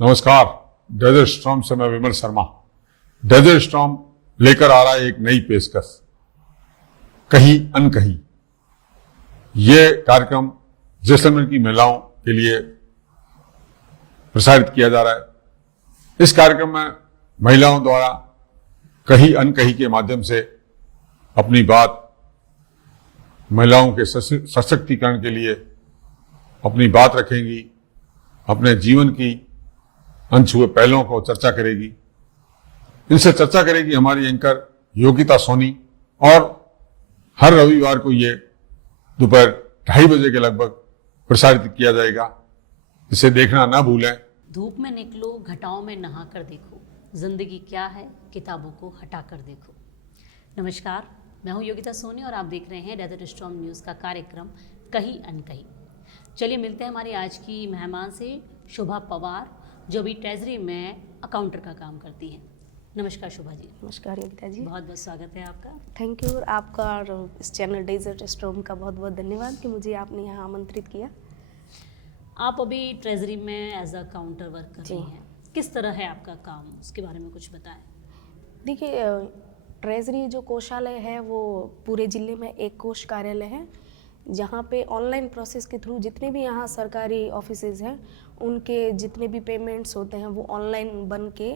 नमस्कार। Desert storm से मैं विमल शर्मा। डेजर्ट स्टॉर्म लेकर आ रहा है एक नई पेशकश, कहीं अनकहीं। ये कार्यक्रम जैसलमेर की महिलाओं के लिए प्रसारित किया जा रहा है। इस कार्यक्रम में महिलाओं द्वारा कहीं अनकहीं के माध्यम से अपनी बात, महिलाओं के सशक्तिकरण के लिए अपनी बात रखेंगी, अपने जीवन की अनछुए पहलुओं को चर्चा करेगी। इनसे चर्चा करेगी हमारी एंकर योगिता सोनी, और हर रविवार को ये दोपहर 2:30 बजे के लगभग प्रसारित किया जाएगा। इसे देखना ना भूलें। धूप में निकलो, घटाओं में नहा कर देखो, जिंदगी क्या है किताबों को हटा कर देखो। नमस्कार, मैं हूं योगिता सोनी और आप देख रहे हैं डेजर्ट स्टॉर्म न्यूज़ का कार्यक्रम कहीं अनकहीं। चलिए मिलते हैं हमारी आज की मेहमान से, शोभा पवार, जो भी ट्रेजरी में अकाउंटर का काम करती हैं। नमस्कार शोभा जी। नमस्कार योगिता जी। बहुत बहुत स्वागत है आपका। Thank you. आपका और इस चैनल डेजर्ट स्टॉर्म का बहुत बहुत धन्यवाद कि मुझे आपने यहाँ आमंत्रित किया। आप अभी ट्रेजरी में एज अ काउंटर वर्क कर रही हैं। किस तरह है आपका काम, उसके बारे में कुछ बताएं। देखिए, ट्रेजरी जो कोषालय है वो पूरे ज़िले में एक कोष कार्यालय है, जहाँ पे ऑनलाइन प्रोसेस के थ्रू जितने भी यहाँ सरकारी ऑफिसेज हैं उनके जितने भी पेमेंट्स होते हैं वो ऑनलाइन बन के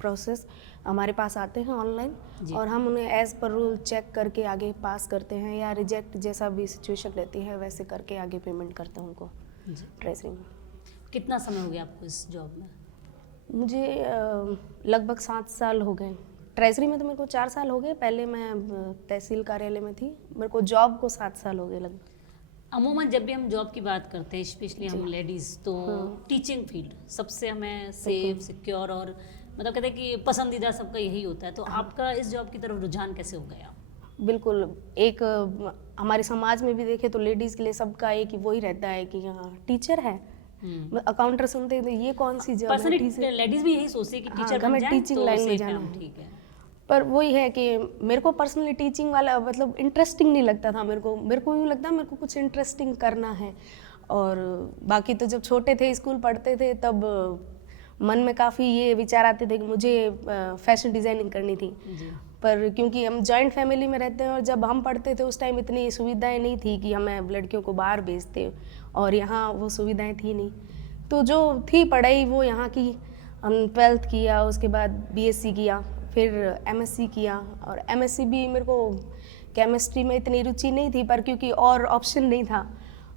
प्रोसेस हमारे पास आते हैं ऑनलाइन, और हम उन्हें एज़ पर रूल चेक करके आगे पास करते हैं, या रिजेक्ट जैसा भी सिचुएशन रहती है वैसे करके आगे पेमेंट करते हैं उनको ट्रेजरी में। कितना समय हो गया आपको इस जॉब में? मुझे लगभग 7 साल हो गए। ट्रेजरी में तो मेरे को 4 साल हो गए। पहले मैं तहसील कार्यालय में थी। मेरे को जॉब को 7 साल हो गए लगभग। अमूमन जब भी हम जॉब की बात करते हैं, स्पेशली हम लेडीज़, तो टीचिंग फील्ड सबसे हमें सेफ, सिक्योर और मतलब कहते हैं कि पसंदीदा सबका यही होता है। तो आपका इस जॉब की तरफ रुझान कैसे हो गया? बिल्कुल, एक हमारे समाज में भी देखे तो लेडीज़ के लिए सबका एक ही वही रहता है कि हाँ टीचर है, अकाउंटर सुनते हैं तो ये कौन सी जॉब है। लेडीज़ भी यही सोचती है कि टीचर बन जाए, टीचिंग लाइन में जाना है। ठीक है, पर वही है कि मेरे को पर्सनली टीचिंग वाला मतलब इंटरेस्टिंग नहीं लगता था। मेरे को यूँ लगता मेरे को कुछ इंटरेस्टिंग करना है। और बाकी तो जब छोटे थे, स्कूल पढ़ते थे, तब मन में काफ़ी ये विचार आते थे कि मुझे फैशन डिज़ाइनिंग करनी थी। पर क्योंकि हम जॉइंट फैमिली में रहते हैं और जब हम पढ़ते थे उस टाइम इतनी सुविधाएं नहीं थी कि हमें लड़कियों को बाहर भेजते, और यहाँ वो सुविधाएं थी नहीं। तो जो थी पढ़ाई वो यहाँ की, हम 12th किया, उसके बाद BSc किया, फिर MSc किया। और MSc भी मेरे को केमिस्ट्री में इतनी रुचि नहीं थी, पर क्योंकि और ऑप्शन नहीं था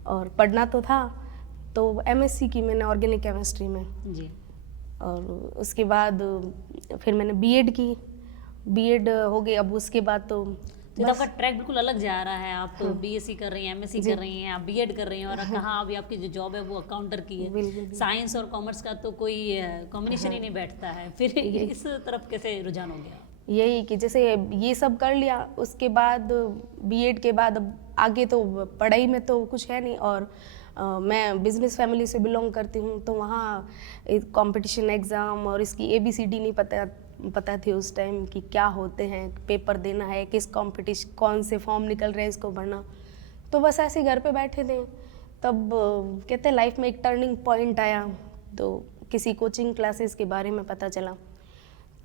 और पढ़ना तो था, तो MSc की मैंने ऑर्गेनिक केमिस्ट्री में जी। और उसके बाद फिर मैंने B.Ed की, B.Ed हो गई। अब उसके बाद तो आपका ट्रैक बिल्कुल अलग जा रहा है। आप तो BSc कर रही हैं, MSc कर रही हैं, आप B.Ed कर रही हैं, और कहाँ अभी आपकी जो जॉब है वो अकाउंटर की है। साइंस और कॉमर्स का तो कोई कॉम्बिनेशन ही नहीं बैठता है। फिर इस तरफ कैसे रुझान हो गया? यही कि जैसे ये सब कर लिया, उसके बाद B.Ed के बाद अब आगे तो पढ़ाई में तो कुछ है नहीं। और मैं बिजनेस फैमिली से बिलोंग करती हूँ, तो वहाँ कंपटीशन एग्ज़ाम और इसकी ABCD नहीं पता थी उस टाइम कि क्या होते हैं, पेपर देना है, किस कंपटीशन, कौन से फॉर्म निकल रहे हैं, इसको भरना। तो बस ऐसे घर पे बैठे थे। तब कहते हैं लाइफ में एक टर्निंग पॉइंट आया, तो किसी कोचिंग क्लासेस के बारे में पता चला,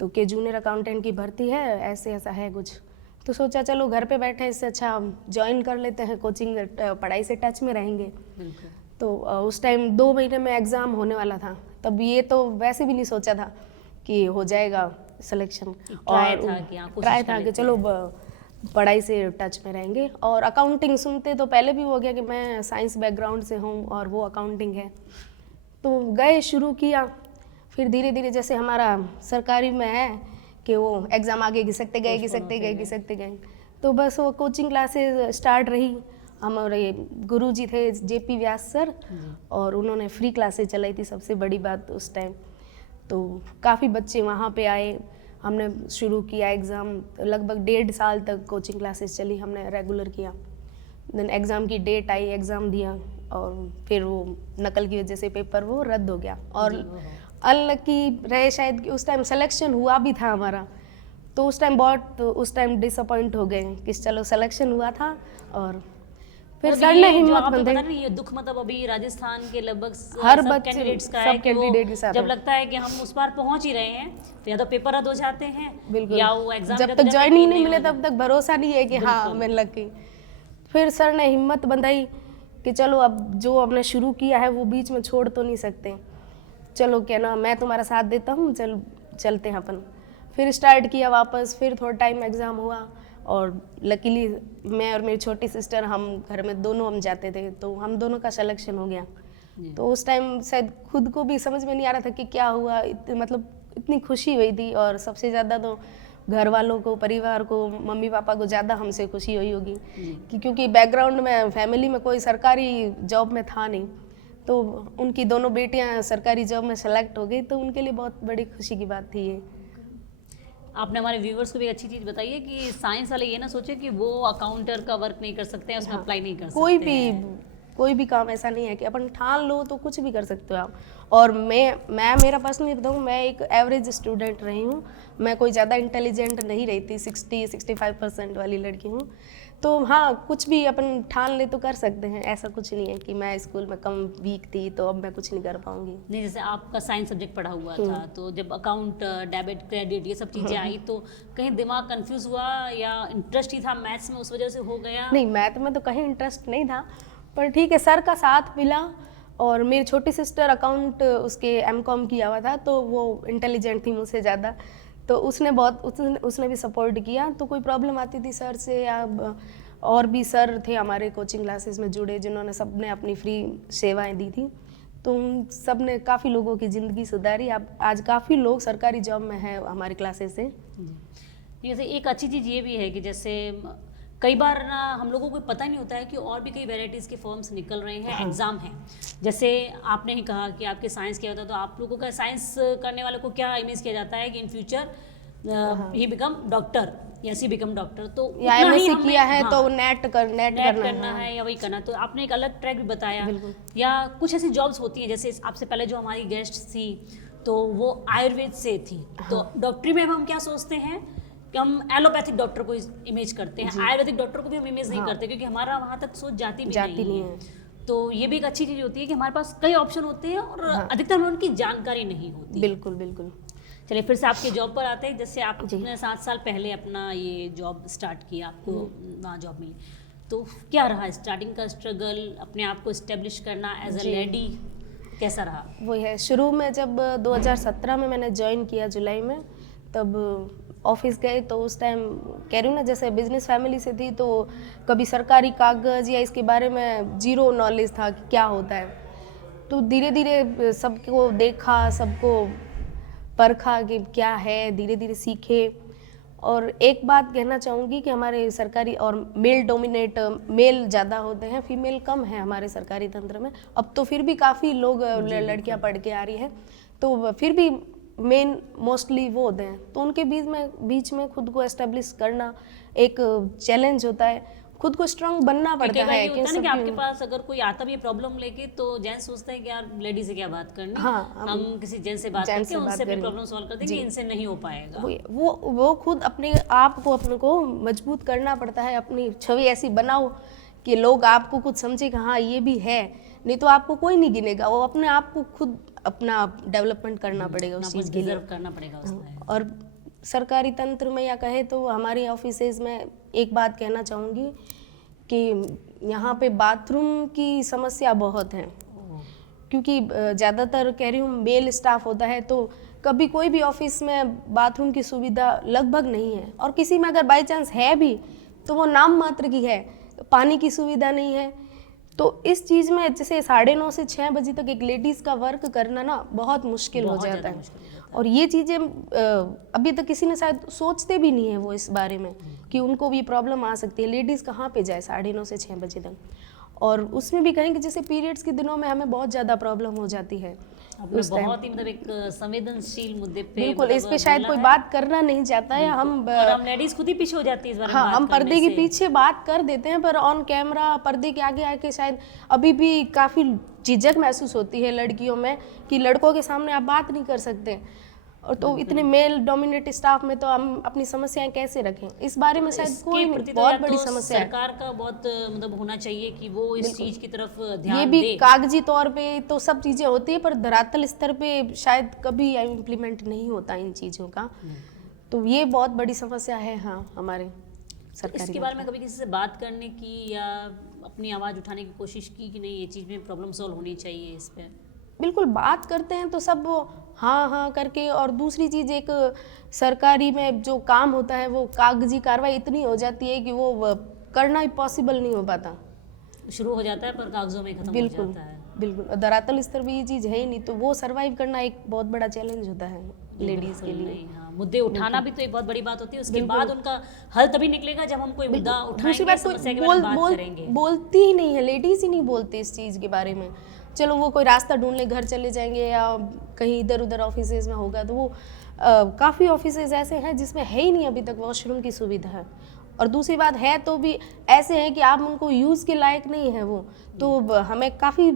तो कि जूनियर अकाउंटेंट की भर्ती है, ऐसे ऐसा है कुछ। तो सोचा चलो घर पे बैठे इससे अच्छा ज्वाइन कर लेते हैं कोचिंग, पढ़ाई से टच में रहेंगे। तो उस टाइम 2 महीने में एग्ज़ाम होने वाला था। तब ये तो वैसे भी नहीं सोचा था कि हो जाएगा सिलेक्शन, और ट्राई था कि चलो पढ़ाई से टच में रहेंगे। और अकाउंटिंग सुनते तो पहले भी हो गया कि मैं साइंस बैकग्राउंड से हूँ और वो अकाउंटिंग है, तो गए, शुरू किया। फिर धीरे धीरे जैसे हमारा सरकारी में है कि वो एग्ज़ाम आगे घिसकते गए, तो बस वो कोचिंग क्लासेस स्टार्ट रही। हमारे गुरुजी थे JP व्यास सर, और उन्होंने फ्री क्लासेस चलाई थी, सबसे बड़ी बात उस टाइम। तो काफ़ी बच्चे वहाँ पे आए, हमने शुरू किया एग्ज़ाम। लगभग 1.5 साल तक कोचिंग क्लासेस चली, हमने रेगुलर किया। देन एग्ज़ाम की डेट आई, एग्ज़ाम दिया, और फिर वो नकल की वजह से पेपर वो रद्द हो गया। और अनलकी रहे शायद कि उस टाइम सिलेक्शन हुआ भी था हमारा, तो उस टाइम डिसअपॉइंट हो गए कि चलो सिलेक्शन हुआ था और फिर मतलब सर ये ने जो हिम्मत आपने बंधाई। बताया ना, ये दुख मतलब अभी राजस्थान के लगभग हर सब बच्चे, कैंडिडेट्स का सब है कि वो कैंडिडेट के साथ जब है। लगता है कि हम उस पार पहुंच ही रहे हैं तो या तो पेपर रद्द हो जाते हैं बिल्कुल, या वो एग्जाम जब तक ज्वाइनिंग नहीं मिले तब तक भरोसा नहीं है कि हाँ हमें लग गई। फिर सर ने हिम्मत बंधाई कि चलो अब जो हमने शुरू किया है वो बीच में छोड़ तो नहीं सकते, चलो क्या ना, मैं तुम्हारा साथ देता हूँ, चलते हैं अपन। फिर स्टार्ट किया वापस, फिर थोड़ा टाइम एग्ज़ाम हुआ और लकीली मैं और मेरी छोटी सिस्टर, हम घर में दोनों हम जाते थे, तो हम दोनों का सिलेक्शन हो गया। तो उस टाइम शायद खुद को भी समझ में नहीं आ रहा था कि क्या हुआ, मतलब इतनी खुशी हुई थी। और सबसे ज़्यादा तो घर वालों को, परिवार को, मम्मी पापा को ज़्यादा हमसे खुशी हुई होगी कि क्योंकि बैकग्राउंड में फैमिली में कोई सरकारी जॉब में था नहीं, तो उनकी दोनों बेटियां सरकारी जॉब में सेलेक्ट हो गई, तो उनके लिए बहुत बड़ी खुशी की बात थी ये। आपने हमारे व्यूवर्स को भी एक अच्छी चीज़ बताई है कि साइंस वाले ये ना सोचे कि वो अकाउंटर का वर्क नहीं कर सकते हैं, उसमें अप्लाई नहीं कर सकते कोई भी काम ऐसा नहीं है कि अपन ठान लो तो कुछ भी कर सकते हो आप। और मैं मेरा पर्सनली बताऊँ, मैं एक एवरेज स्टूडेंट रही हूँ, मैं कोई ज़्यादा इंटेलिजेंट नहीं रही थी, 60-65% वाली लड़की हूँ। तो हाँ, कुछ भी अपन ठान ले तो कर सकते हैं, ऐसा कुछ नहीं है कि मैं स्कूल में कम वीक थी तो अब मैं कुछ नहीं कर पाऊंगी। नहीं, जैसे आपका साइंस सब्जेक्ट पढ़ा हुआ था, तो जब अकाउंट, डेबिट, क्रेडिट ये सब चीज़ें आई तो कहीं दिमाग कंफ्यूज हुआ या इंटरेस्ट ही था मैथ्स में, उस वजह से हो गया? नहीं, मैथ में तो कहीं इंटरेस्ट नहीं था, पर ठीक है सर का साथ मिला। और मेरी छोटी सिस्टर अकाउंट उसके एमकॉम किया हुआ था, तो वो इंटेलिजेंट थी मुझसे ज़्यादा, तो उसने भी सपोर्ट किया। तो कोई प्रॉब्लम आती थी सर से, या और भी सर थे हमारे कोचिंग क्लासेस में जुड़े जिन्होंने सबने अपनी फ्री सेवाएं दी थी, तो उन सब ने काफ़ी लोगों की ज़िंदगी सुधारी। अब आज काफ़ी लोग सरकारी जॉब में हैं हमारी क्लासेस से। जैसे एक अच्छी चीज़ ये भी है कि जैसे कई बार ना हम लोगों को पता नहीं होता है कि और भी कई वैरायटीज़ के फॉर्म्स निकल रहे हैं, एग्ज़ाम हैं। जैसे आपने ही कहा कि आपके साइंस किया होता है, तो आप लोगों का साइंस करने वालों को क्या इमेज किया जाता है कि in future he become doctor या सी बिकम डॉक्टर, तो या एमएससी किया है तो नेट करना है या वही करना। तो आपने एक अलग ट्रैक भी बताया, या कुछ ऐसी जॉब्स होती हैं, जैसे आपसे पहले जो हमारी गेस्ट थी तो वो आयुर्वेद से थी, तो डॉक्टरी में हम क्या सोचते हैं कि हम एलोपैथिक डॉक्टर को इमेज करते हैं, आयुर्वेदिक डॉक्टर को भी हम इमेज नहीं करते, क्योंकि हमारा वहाँ तक सोच जाती नहीं है। तो ये भी एक अच्छी चीज़ होती है कि हमारे पास कई ऑप्शन होते हैं और अधिकतर में उनकी जानकारी नहीं होती। बिल्कुल बिल्कुल। चलिए फिर से आपके जॉब पर आते हैं। जैसे आपने 7 साल पहले अपना ये जॉब स्टार्ट किया, आपको वहाँ जॉब मिली, तो क्या रहा स्टार्टिंग का स्ट्रगल, अपने आप को इस्टेब्लिश करना एज अ लेडी, कैसा रहा? वो है, शुरू में जब 2017 में मैंने ज्वाइन किया जुलाई में, तब ऑफिस गए तो उस टाइम कह रही हूँ ना, जैसे बिजनेस फैमिली से थी तो कभी सरकारी कागज़ या इसके बारे में जीरो नॉलेज था कि क्या होता है। तो धीरे धीरे सबको देखा, सबको परखा कि क्या है, धीरे धीरे सीखे। और एक बात कहना चाहूँगी कि हमारे सरकारी और मेल डोमिनेट, मेल ज़्यादा होते हैं, फीमेल कम है हमारे सरकारी तंत्र में। अब तो फिर भी काफ़ी लोग लड़कियाँ पढ़ के आ रही हैं, तो फिर भी मेन मोस्टली वो होते हैं, तो उनके बीच में खुद को एस्टेब्लिश करना एक चैलेंज होता है, खुद को स्ट्रांग बनना पड़ता है। कि आपके पास अगर कोई आता भी है प्रॉब्लम लेके, तो जेंट्स सोचते हैं कि यार लेडी से क्या बात करनी, हम किसी जेंट्स से बात करके उनसे अपनी प्रॉब्लम सॉल्व कर देंगे, इनसे नहीं हो पाएगा। वो खुद अपने आप को मजबूत करना पड़ता है, अपनी छवि ऐसी बनाओ कि लोग आपको कुछ समझे कि हाँ ये भी है, नहीं तो आपको कोई नहीं गिनेगा। वो अपने आप को खुद अपना डेवलपमेंट करना पड़ेगा, उस चीज़ के लिए करना पड़ेगा उसमें। और सरकारी तंत्र में या कहे तो हमारी ऑफिसेज में एक बात कहना चाहूँगी कि यहाँ पे बाथरूम की समस्या बहुत है, क्योंकि ज़्यादातर कह रही हूँ मेल स्टाफ होता है, तो कभी कोई भी ऑफिस में बाथरूम की सुविधा लगभग नहीं है, और किसी में अगर बाई चांस है भी तो वो नाम मात्र की है, पानी की सुविधा नहीं है। तो इस चीज़ में जैसे 9:30 से 6 बजे तक एक लेडीज़ का वर्क करना ना बहुत मुश्किल हो जाता है। और ये चीज़ें अभी तक किसी ने शायद सोचते भी नहीं है वो इस बारे में कि उनको भी प्रॉब्लम आ सकती है, लेडीज़ कहाँ पे जाए 9:30 से 6 बजे तक। और उसमें भी कहेंगे जैसे पीरियड्स के दिनों में हमें बहुत ज़्यादा प्रॉब्लम हो जाती है। बहुत ही मतलब एक संवेदनशील मुद्दे पे, बिल्कुल, इस पे शायद कोई बात करना नहीं चाहता है। हम लेडीज खुद ही पीछे हो जाती है इस बारे में। हाँ, हम पर्दे के पीछे बात कर देते हैं, पर ऑन कैमरा पर्दे के आगे आके शायद अभी भी काफ़ी झिझक महसूस होती है लड़कियों में कि लड़कों के सामने आप बात नहीं कर सकते। और तो इतने मेल डोमिनेट स्टाफ में तो हम अपनी समस्याएं कैसे रखें, इस बारे में शायद इसके कोई प्रति तो बहुत या बड़ी तो समस्या है। सरकार का बहुत मतलब होना चाहिए कि वो इस चीज की तरफ ये ध्यान भी दे। कागजी तौर पे तो सब चीज़ें होती है, पर धरातल स्तर पे शायद कभी इम्प्लीमेंट नहीं होता इन चीज़ों का, तो ये बहुत बड़ी समस्या है हाँ हमारे सरकारी। इसके बारे में कभी किसी से बात करने की या अपनी आवाज़ उठाने की कोशिश की कि नहीं ये चीज़ में प्रॉब्लम सॉल्व होनी चाहिए इस पे? बिल्कुल बात करते हैं तो सब वो हाँ हाँ करके, और दूसरी चीज़ एक सरकारी में जो काम होता है वो कागजी कार्रवाई इतनी हो जाती है कि वो करना ही पॉसिबल नहीं हो पाता। शुरू हो जाता है पर कागजों में खत्म हो बिल्कुल जाता है। बिल्कुल, और धरातल स्तर पे ये चीज़ है ही नहीं, तो वो सरवाइव करना एक बहुत बड़ा चैलेंज होता है लेडीज़ के लिए। नहीं, हाँ, मुद्दे उठाना भी तो एक बहुत बड़ी बात होती है, उसके बाद उनका हल तभी निकलेगा जब हम कोई मुद्दा दूसरी उठाएंगे, बात समस्या के कोई बारे में बात करेंगे। बोलती ही नहीं है, लेडीज ही नहीं बोलती इस चीज़ के बारे में। चलो वो कोई रास्ता ढूंढ ले, घर चले जाएंगे या कहीं इधर उधर ऑफिसेज में होगा, तो वो काफ़ी ऑफिसेज ऐसे हैं जिसमें है ही नहीं अभी तक वॉशरूम की सुविधा है, और दूसरी बात है तो भी ऐसे हैं कि आप उनको यूज़ के लायक नहीं है वो, तो हमें काफ़ी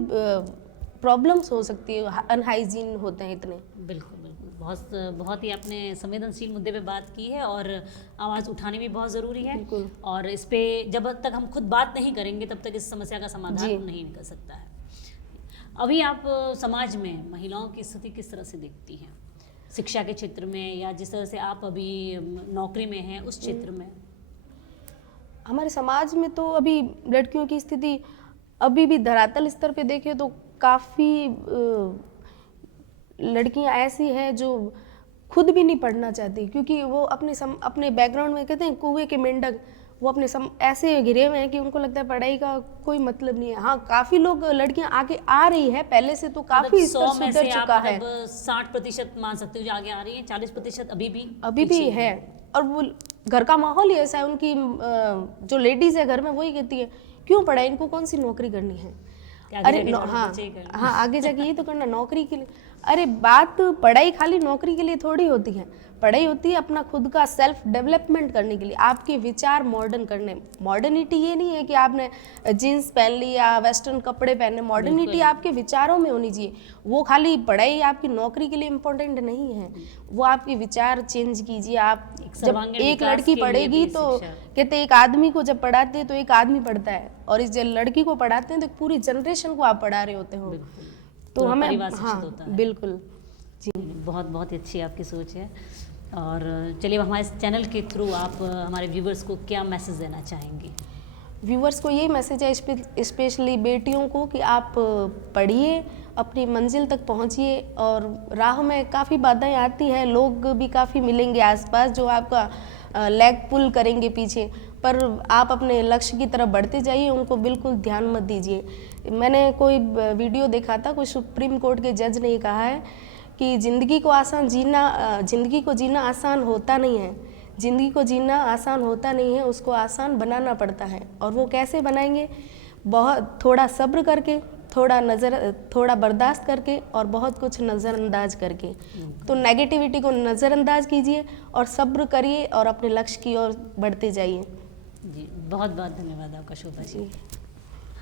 प्रॉब्लम्स हो सकती है, अनहाइजीन होते हैं इतने। बिल्कुल बिल्कुल, बहुत ही आपने संवेदनशील मुद्दे पे बात की है और आवाज़ उठानी भी बहुत ज़रूरी है। बिल्कुल। और इस पे जब तक हम खुद बात नहीं करेंगे तब तक इस समस्या का समाधान जी। नहीं निकल सकता है। अभी आप समाज में महिलाओं की स्थिति किस तरह से देखती हैं, शिक्षा के क्षेत्र में या जिस तरह से आप अभी नौकरी में हैं उस क्षेत्र में? हमारे समाज में तो अभी लड़कियों की स्थिति अभी भी धरातल स्तर पे देखें तो काफ़ी लड़कियां ऐसी हैं जो खुद भी नहीं पढ़ना चाहती, क्योंकि वो अपने बैकग्राउंड में कहते हैं कुएं के मेंढक, वो अपने ऐसे घिरे हुए हैं कि उनको लगता है पढ़ाई का कोई मतलब नहीं है। हाँ, काफ़ी लोग लड़कियां आगे आ रही है, पहले से तो काफ़ी स्तर सुधर चुका है। 60% मान सकते हो जो आगे आ रही है, 40% अभी भी है, और वो घर का माहौल ही ऐसा है, उनकी जो लेडीज है घर में वही कहती है क्यों पढ़ाई, इनको कौन सी नौकरी करनी है, अरे हाँ आगे जाके ये तो करना नौकरी के लिए। अरे बात पढ़ाई खाली नौकरी के लिए थोड़ी होती है, पढ़ाई होती है अपना खुद का सेल्फ डेवलपमेंट करने के लिए, आपके विचार मॉडर्न करने। मॉडर्निटी ये नहीं है कि आपने जीन्स पहन ली या वेस्टर्न कपड़े पहने, मॉडर्निटी आपके विचारों में होनी चाहिए। वो खाली पढ़ाई आपकी नौकरी के लिए इम्पोर्टेंट नहीं है, वो आपके विचार चेंज कीजिए। आप जब एक लड़की पढ़ेगी तो कहते एक आदमी को जब पढ़ाते हैं तो एक आदमी पढ़ता है, और इस लड़की को पढ़ाते हैं तो पूरी जनरेशन को आप पढ़ा रहे होते हो, तो हमें हाँ बिल्कुल जी। बहुत बहुत ही अच्छी आपकी सोच है। और चलिए हमारे चैनल के थ्रू आप हमारे व्यूवर्स को क्या मैसेज देना चाहेंगी? व्यूवर्स को यही मैसेज है स्पेशली बेटियों को कि आप पढ़िए, अपनी मंजिल तक पहुंचिए, और राह में काफ़ी बाधाएं आती हैं, लोग भी काफ़ी मिलेंगे आसपास जो आपका लेग पुल करेंगे पीछे, पर आप अपने लक्ष्य की तरफ बढ़ते जाइए, उनको बिल्कुल ध्यान मत दीजिए। मैंने कोई वीडियो देखा था, कोई सुप्रीम कोर्ट के जज ने कहा है कि ज़िंदगी को जीना आसान होता नहीं है, ज़िंदगी को जीना आसान होता नहीं है, उसको आसान बनाना पड़ता है। और वो कैसे बनाएंगे? बहुत थोड़ा सब्र करके, थोड़ा बर्दाश्त करके, और बहुत कुछ नज़रअंदाज करके। तो नेगेटिविटी को नज़रअंदाज कीजिए और सब्र करिए और अपने लक्ष्य की ओर बढ़ते जाइए। जी बहुत बहुत धन्यवाद आपका शोभा जी।